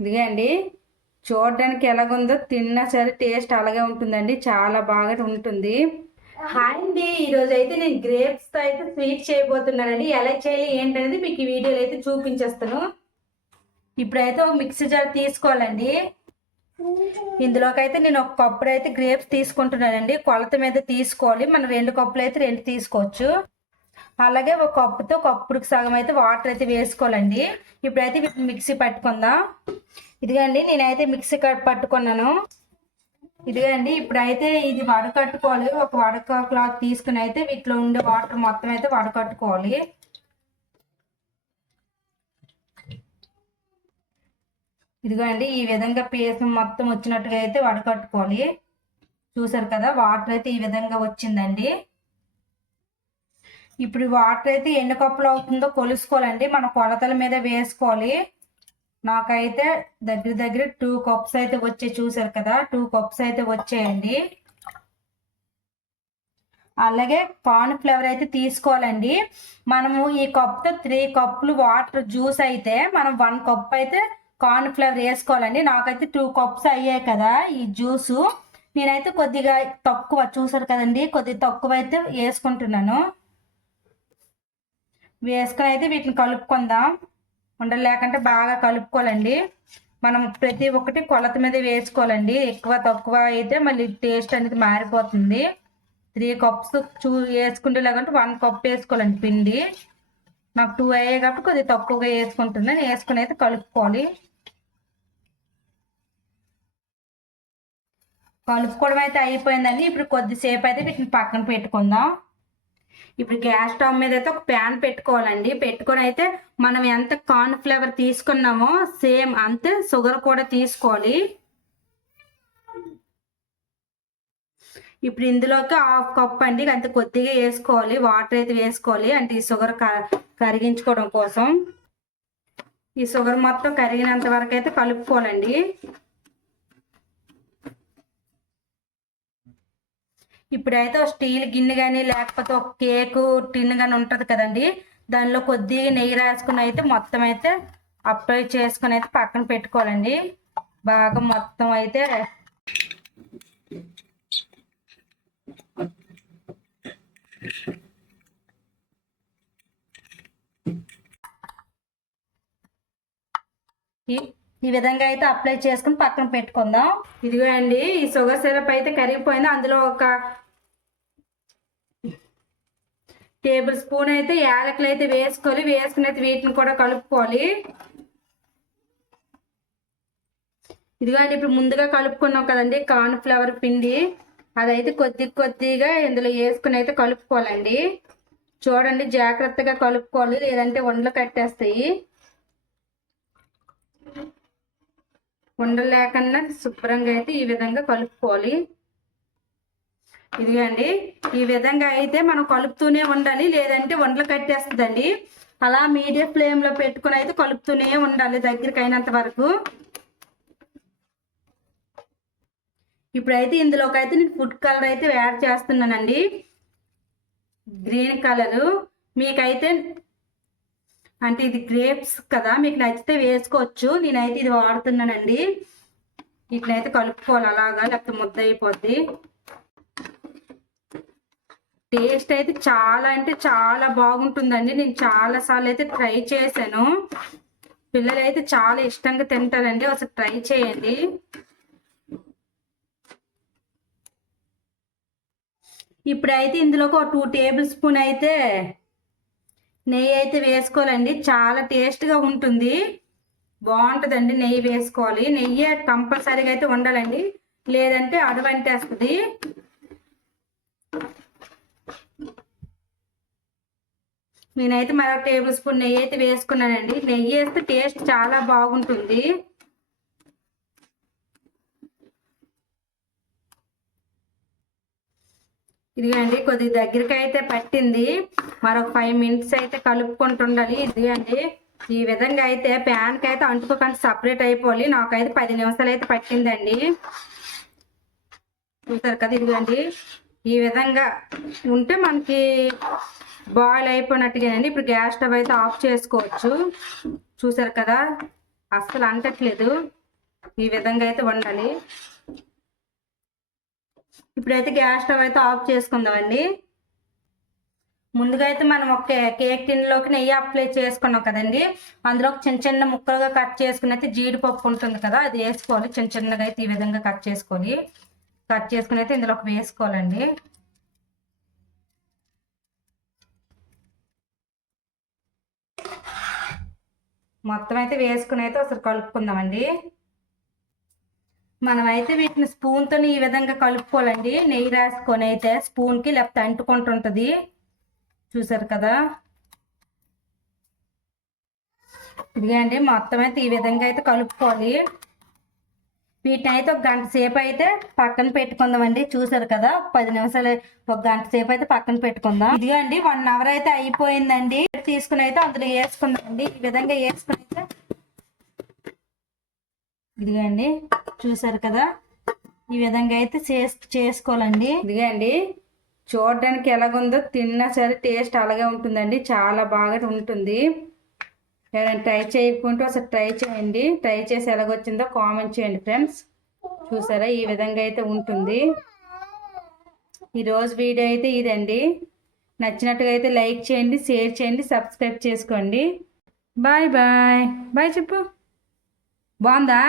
ఇదిగండి, చూడడానికి ఎలాగుందో తిన్నా సరే టేస్ట్ అలాగే ఉంటుందండి. చాలా బాగా ఉంటుంది. హాయ్ అండి, ఈరోజు అయితే నేను గ్రేప్స్తో అయితే స్వీట్ చేయబోతున్నానండి. ఎలా చేయాలి ఏంటనేది మీకు ఈ వీడియోలో అయితే చూపించేస్తాను. ఇప్పుడైతే ఒక మిక్సీ జార్ తీసుకోవాలండి. ఇందులోకి అయితే నేను ఒక కప్పుడు అయితే గ్రేప్స్ తీసుకుంటున్నానండి. కొలత మీద తీసుకోవాలి. మనం 2 కప్పులు అయితే 2 తీసుకోవచ్చు. అలాగే ఒక కప్పుతో కప్పుడుకి సగం అయితే వాటర్ అయితే వేసుకోవాలండి. ఇప్పుడైతే మిక్సీ పట్టుకుందాం. ఇదిగండి, నేనైతే మిక్సీ పట్టుకున్నాను. ఇదిగండి, ఇప్పుడైతే ఇది వడకట్టుకోవాలి. ఒక వడక క్లాత్ తీసుకుని అయితే వీటిలో ఉండే వాటర్ మొత్తం అయితే వడకట్టుకోవాలి. ఇదిగోండి, ఈ విధంగా పేస్ట్ మొత్తం వచ్చినట్టుగా అయితే వడకట్టుకోవాలి. చూసారు కదా, వాటర్ అయితే ఈ విధంగా వచ్చిందండి. ఇప్పుడు వాటర్ అయితే ఎన్ని కప్పులు అవుతుందో కొలుసుకోవాలండి. మన కొలతల మీద వేసుకోవాలి. నాకైతే దగ్గర దగ్గర 2 కప్స్ అయితే వచ్చాయి. చూసారు కదా, 2 కప్స్ అయితే వచ్చాయండి. అలాగే కార్న్ ఫ్లేవర్ అయితే తీసుకోవాలండి. మనము ఈ కప్తో 3 కప్పులు వాటర్ జ్యూస్ అయితే మనం 1 కప్ అయితే కార్న్ ఫ్లేవర్ వేసుకోవాలండి. నాకైతే 2 కప్స్ అయ్యాయి కదా ఈ జ్యూసు. నేనైతే కొద్దిగా తక్కువ, చూసారు కదండి, కొద్దిగా తక్కువ అయితే వేసుకుంటున్నాను. వేసుకొని అయితే వీటిని కలుపుకుందాం. ఉండలేకంటే బాగా కలుపుకోవాలండి. మనం ప్రతి ఒక్కటి కొలత మీద వేసుకోవాలండి. ఎక్కువ తక్కువ అయితే మళ్ళీ టేస్ట్ అనేది మారిపోతుంది. 3 కప్స్ వేసుకుంటే లేకుంటే 1 కప్ వేసుకోవాలండి పిండి. నాకు 2 అయ్యాయి కాబట్టి కొద్దిగా తక్కువగా వేసుకుంటున్నాను. వేసుకుని అయితే కలుపుకోవాలి. కలుపుకోవడం అయితే అయిపోయిందండి. ఇప్పుడు కొద్దిసేపు అయితే వీటిని పక్కన పెట్టుకుందాం. ఇప్పుడు గ్యాస్ స్టవ్ మీద అయితే ఒక ప్యాన్ పెట్టుకోవాలండి. పెట్టుకొని అయితే మనం ఎంత కార్న్ ఫ్లేవర్ తీసుకున్నామో సేమ్ అంతే షుగర్ కూడా తీసుకోవాలి. ఇప్పుడు ఇందులోకి 1/2 కప్ అండి, అంత కొద్దిగా వేసుకోవాలి. వాటర్ అయితే వేసుకోవాలి, అంటే ఈ షుగర్ కరిగించుకోవడం కోసం. ఈ షుగర్ మొత్తం కరిగినంత వరకు అయితే కలుపుకోవాలండి. ఇప్పుడైతే ఒక స్టీల్ గిన్నె కానీ లేకపోతే ఒక కేకు టిన్ కానీ ఉంటుంది కదండి, దానిలో కొద్దిగా నెయ్యి రాసుకుని అయితే మొత్తం అయితే అప్లై చేసుకుని అయితే పక్కన పెట్టుకోవాలండి. బాగా మొత్తం అయితే ఈ విధంగా అయితే అప్లై చేసుకుని పక్కన పెట్టుకుందాం. ఇదిగో అండి, ఈ షుగర్ సిరప్ అయితే కరిగిపోయింది. అందులో ఒక టేబుల్ స్పూన్ అయితే యాలకులు అయితే వేసుకోవాలి. వేసుకుని అయితే వీటిని కూడా కలుపుకోవాలి. ఇదిగోండి, ఇప్పుడు ముందుగా కలుపుకున్నాం కదండి కార్న్ ఫ్లేవర్ పిండి, అదైతే కొద్ది కొద్దిగా ఇందులో వేసుకుని అయితే కలుపుకోవాలండి. చూడండి, జాగ్రత్తగా కలుపుకోవాలి, లేదంటే ఉండలు కట్టేస్తాయి. ఉండలు లేకుండా శుభ్రంగా అయితే ఈ విధంగా కలుపుకోవాలి. ఇదిగండి, ఈ విధంగా అయితే మనం కలుపుతూనే ఉండాలి, లేదంటే ఉండలు కట్టేస్తుందండి. అలా మీడియం ఫ్లేమ్లో పెట్టుకుని అయితే కలుపుతూనే ఉండాలి దగ్గరికి అయినంత వరకు. ఇప్పుడైతే ఇందులోకి అయితే నేను ఫుడ్ కలర్ అయితే యాడ్ చేస్తున్నానండి, గ్రీన్ కలరు. మీకైతే అంటే ఇది గ్రేప్స్ కదా, మీకు నచ్చితే వేసుకోవచ్చు. నేనైతే ఇది వాడుతున్నానండి. ఇట్లయితే కలుపుకోవాలి అలాగా, లేకపోతే ముద్ద అయిపోద్ది. టేస్ట్ అయితే చాలా అంటే చాలా బాగుంటుందండి. నేను చాలాసార్లు అయితే ట్రై చేశాను. పిల్లలు అయితే చాలా ఇష్టంగా తింటారండి. ఒకసారి ట్రై చేయండి. ఇప్పుడైతే ఇందులోకి ఒక 2 టేబుల్ స్పూన్ అయితే నెయ్యి అయితే వేసుకోవాలండి. చాలా టేస్ట్గా ఉంటుంది, బాగుంటుందండి. నెయ్యి వేసుకోవాలి. నెయ్యి కంపల్సరీగా అయితే ఉండాలండి, లేదంటే అడువంటేస్తుంది. నేనైతే మరో టేబుల్ స్పూన్ నెయ్యి అయితే వేసుకున్నానండి. నెయ్యి వేస్తే టేస్ట్ చాలా బాగుంటుంది. ఇదిగండి, కొద్ది దగ్గరికి అయితే పట్టింది. మరొక 5 మినిట్స్ అయితే కలుపుకుంటుండాలి. ఇదిగండి, ఈ విధంగా అయితే ప్యాన్కి అయితే అంటుకోకుండా సపరేట్ అయిపోవాలి. నాకైతే 10 నిమిషాలు అయితే పట్టిందండి. చూసారు కదా, ఇదిగండి, ఈ విధంగా ఉంటే మనకి బాయిల్ అయిపోయినట్టుగానండి. ఇప్పుడు గ్యాస్ స్టవ్ అయితే ఆఫ్ చేసుకోవచ్చు. చూసారు కదా, అస్సలు అంటట్లేదు. ఈ విధంగా అయితే వండాలి. ఇప్పుడైతే గ్యాస్ స్టవ్ అయితే ఆఫ్ చేసుకుందామండి. ముందుగా అయితే మనం ఒక కేక్ టిన్లోకి నెయ్యి అప్లై చేసుకున్నాం కదండి. అందులో చిన్న చిన్న ముక్కలుగా కట్ చేసుకుని అయితే జీడిపప్పు ఉంటుంది కదా, అది వేసుకోవాలి. చిన్న చిన్నగా అయితే ఈ విధంగా కట్ చేసుకొని అయితే ఇందులోకి వేసుకోవాలండి. మొత్తం అయితే వేసుకుని అయితే ఒకసారి కలుపుకుందామండి. మనమైతే వీటిని స్పూన్తో ఈ విధంగా కలుపుకోవాలండి. నెయ్యి రాసుకొని అయితే స్పూన్కి లేకపోతే అంటుకుంటుంటుంది. చూసారు కదా, ఇదిగండి మొత్తం అయితే ఈ విధంగా అయితే కలుపుకోవాలి. వీటిని అయితే ఒక గంట సేపు అయితే పక్కన పెట్టుకుందామండి. చూసారు కదా, 10 నిమిషాలు ఒక గంట సేపు అయితే పక్కన పెట్టుకుందాం. ఇదిగండి 1 అవర్ అయితే అయిపోయిందండి. తీసుకుని అయితే అందులో వేసుకుందామండి. ఈ విధంగా వేసుకుని అయితే ఇదిగండి చూసారు కదా, ఈ విధంగా అయితే చేసుకోవాలండి. ఇదిగండి చూడడానికి ఎలాగుందో, తిన్నా సరే టేస్ట్ అలాగే ఉంటుందండి. చాలా బాగా ఉంటుంది. ఎవరైనా ట్రై చేయకుంటే ఒకసారి ట్రై చేయండి. ట్రై చేసి ఎలాగొచ్చిందో కామెంట్ చేయండి ఫ్రెండ్స్. చూసారా, ఈ విధంగా అయితే ఉంటుంది. ఈరోజు వీడియో అయితే ఇదండి. నచ్చినట్టుగా అయితే లైక్ చేయండి, షేర్ చేయండి, సబ్స్క్రైబ్ చేసుకోండి. Bye bye. బాయ్ చెప్పు. బాగుందా?